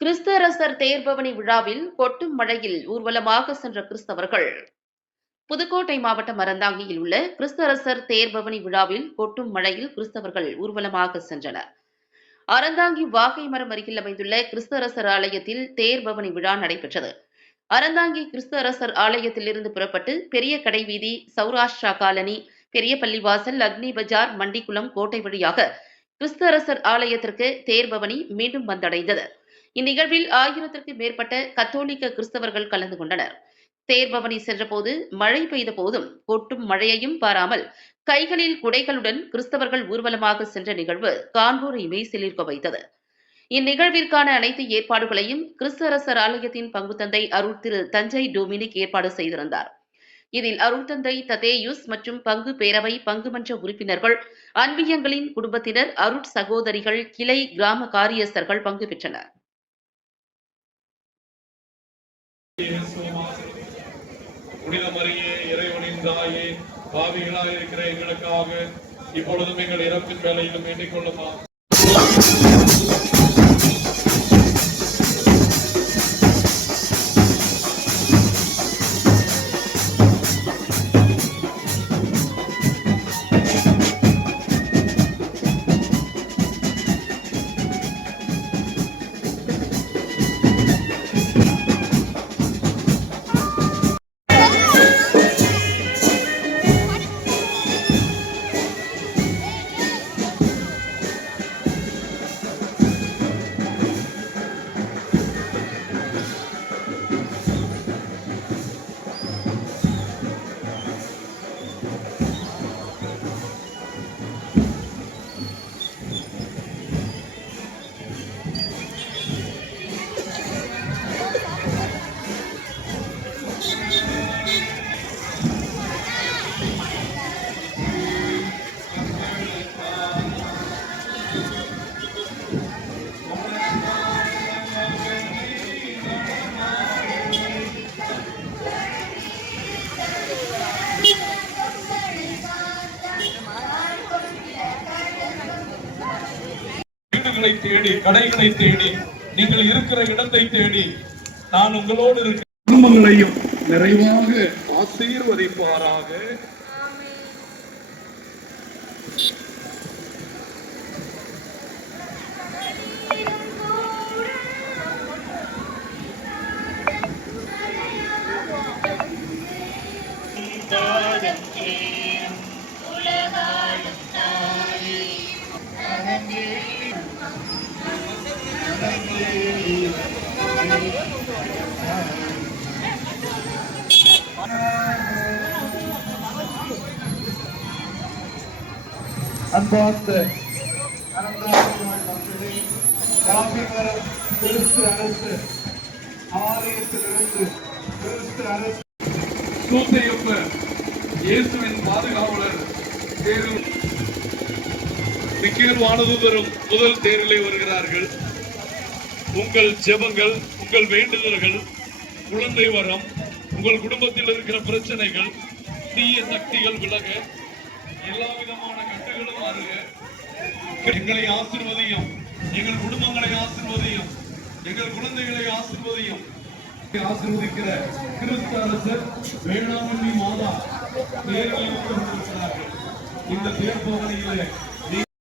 கிறிஸ்தரசர் தேர்பவனி விழாவில் கொட்டும் மழையில் ஊர்வலமாக சென்ற கிறிஸ்தவர்கள். புதுக்கோட்டை மாவட்டம் அறந்தாங்கியில் உள்ள கிறிஸ்தரசர் தேர்பவனி விழாவில் கொட்டும் மழையில் கிறிஸ்தவர்கள் ஊர்வலமாக சென்றனர். அறந்தாங்கி வாகை மரம் அருகில் அமைந்துள்ள கிறிஸ்தரசர் ஆலயத்தில் தேர்பவனி விழா நடைபெற்றது. அறந்தாங்கி கிறிஸ்தரசர் ஆலயத்திலிருந்து புறப்பட்டு பெரிய கடைவீதி சௌராஷ்டிரா காலனி பெரிய பள்ளிவாசல் அக்னி பஜார் மண்டிக்குளம் கோட்டை வழியாக கிறிஸ்தரசர் ஆலயத்திற்கு தேர்பவனி மீண்டும் வந்தடைந்தது. இந்நிகழ்வில் ஆயிரத்திற்கு மேற்பட்ட கத்தோலிக்க கிறிஸ்தவர்கள் கலந்து கொண்டனர். தேர்பவனி சென்றபோது மழை பெய்த போதும் கொட்டும் மழையையும் பாராமல் கைகளில் குடைகளுடன் கிறிஸ்தவர்கள் ஊர்வலமாக சென்ற நிகழ்வு காண்போரை மெய்சிலிர்க்க வைத்தது இந்நிகழ்விற்கான அனைத்து ஏற்பாடுகளையும் கிறிஸ்தரசர் ஆலயத்தின் பங்குத்தந்தை அருள் திரு தஞ்சை டொமினிக் ஏற்பாடு செய்திருந்தார். இதில் அருள்தந்தை ததேயுஸ் மற்றும் பங்கு பேரவை பங்குமன்ற உறுப்பினர்கள் அன்பியங்களின் குடும்பத்தினர் அருட் சகோதரிகள் கிளை கிராம காரியஸ்தர்கள் பங்கு பெற்றனர். புனித மரியே இறைவனின் தாயே பாவிகளாய் இருக்கிற எங்களுக்காக இப்பொழுதும் எங்கள் இறப்பின் வேலையிலும் வேண்டிக் வீடுகளை தேடி கடைகளை தேடி நீங்கள் இருக்கிற இடத்தை தேடி நான் உங்களோடு இருக்கிற குடும்பங்களையும் நிறைவாக ஆசீர்வதிப்பாராக. அனந்தாபுரமாய் மக்களே காவிமரம் கிறிஸ்து அரசு ஆலயத்திலிருந்து கிறிஸ்து அரசு சூத்தையப்ப இயேசுவின் பாதுகாவலர் தேர்வு மிக்கேல் முதல் தேரிலே வருகிறார்கள். உங்கள் ஜெபங்கள் உங்கள் வேண்டுதல்கள் குழந்தை வரம் உங்கள் குடும்பத்தில் இருக்கிற பிரச்சனைகள் தீய சக்திகள் விலக எல்லா விதமான கட்டுகளும் அருக எங்களை ஆசிர்வதியும் எங்கள் குடும்பங்களை ஆசிர்வதியும் எங்கள் குழந்தைகளை ஆசிர்வதியும். ஆசிர்வதிக்கிற கிறிஸ்து அரசர் வேளாண்மை மாதா தேர்தலில் இந்த தேர்தலிலே